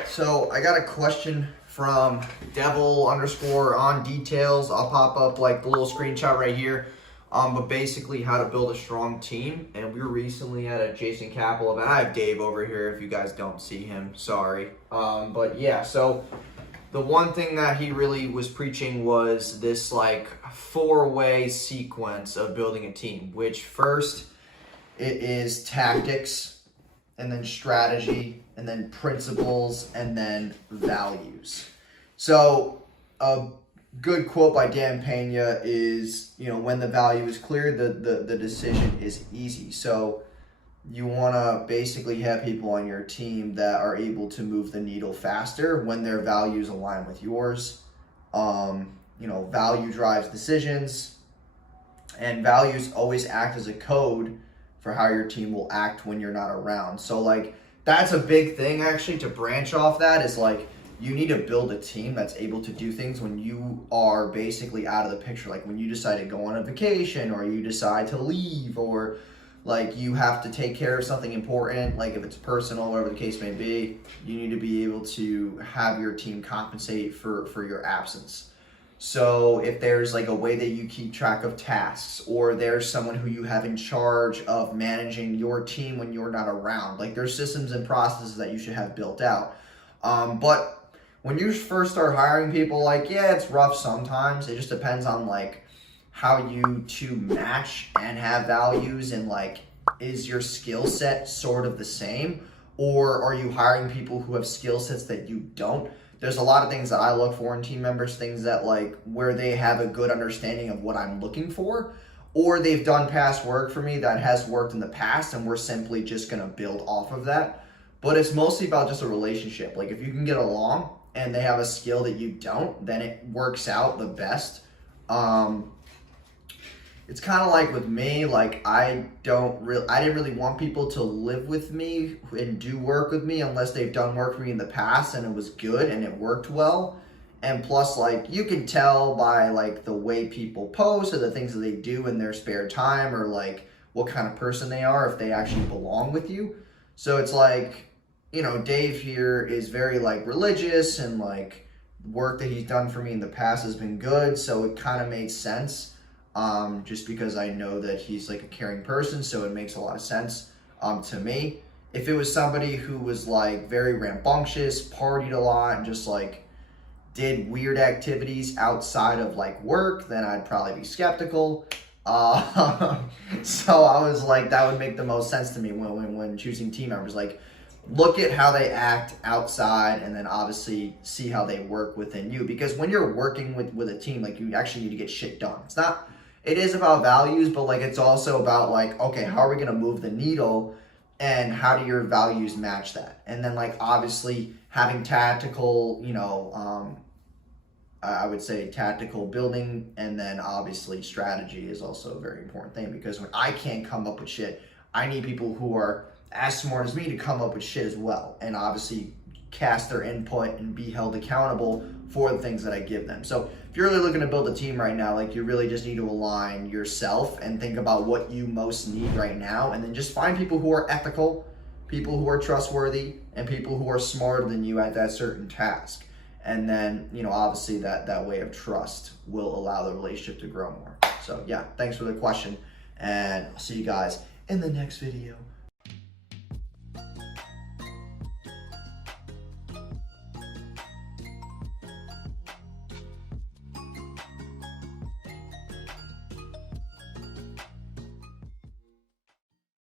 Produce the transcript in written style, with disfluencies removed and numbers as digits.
right, so I got a question from devil underscore on details. I'll pop up like the little screenshot right here. But basically how to build a strong team. And we were recently at a Jason Capital event. I have Dave over here if you guys don't see him, sorry. But yeah, so the one thing that he really was preaching was this like 4-way sequence of building a team, which first it is tactics, and then strategy, and then principles, and then values. So a good quote by Dan Pena is, when the value is clear, the decision is easy. So you want to basically have people on your team that are able to move the needle faster when their values align with yours. Value drives decisions, and values always act as a code for how your team will act when you're not around. So like that's a big thing actually to branch off that is like you need to build a team that's able to do things when you are basically out of the picture. Like when you decide to go on a vacation or you decide to leave or like you have to take care of something important, like if it's personal, whatever the case may be, you need to be able to have your team compensate for your absence. So if there's like a way that you keep track of tasks or there's someone who you have in charge of managing your team when you're not around, like there's systems and processes that you should have built out. But when you first start hiring people, like, yeah, it's rough sometimes. It just depends on like how you two match and have values and like, is your skill set sort of the same? Or are you hiring people who have skill sets that you don't? There's a lot of things that I look for in team members, things that like where they have a good understanding of what I'm looking for, or they've done past work for me that has worked in the past and we're simply just gonna build off of that. But it's mostly about just a relationship. Like if you can get along and they have a skill that you don't, then it works out the best. It's kind of like with me, like I didn't really want people to live with me and do work with me unless they've done work for me in the past and it was good and it worked well. And plus, like you can tell by like the way people post or the things that they do in their spare time or like what kind of person they are if they actually belong with you. So it's like, Dave here is very like religious and like work that he's done for me in the past has been good. So it kind of made sense. Just because I know that he's like a caring person, so it makes a lot of sense to me. If it was somebody who was like very rambunctious, partied a lot, and just like did weird activities outside of like work, then I'd probably be skeptical. So I was like, that would make the most sense to me when choosing team members. Like, look at how they act outside and then obviously see how they work within you. Because when you're working with a team, like you actually need to get shit done. It is about values, but like it's also about like, okay, how are we gonna move the needle and how do your values match that? And then like obviously having tactical, I would say tactical building, and then obviously strategy is also a very important thing because when I can't come up with shit, I need people who are as smart as me to come up with shit as well and obviously cast their input and be held accountable for the things that I give them. So if you're really looking to build a team right now, like you really just need to align yourself and think about what you most need right now, and then just find people who are ethical, people who are trustworthy, and people who are smarter than you at that certain task. And then, obviously that way of trust will allow the relationship to grow more. So yeah, thanks for the question, and I'll see you guys in the next video.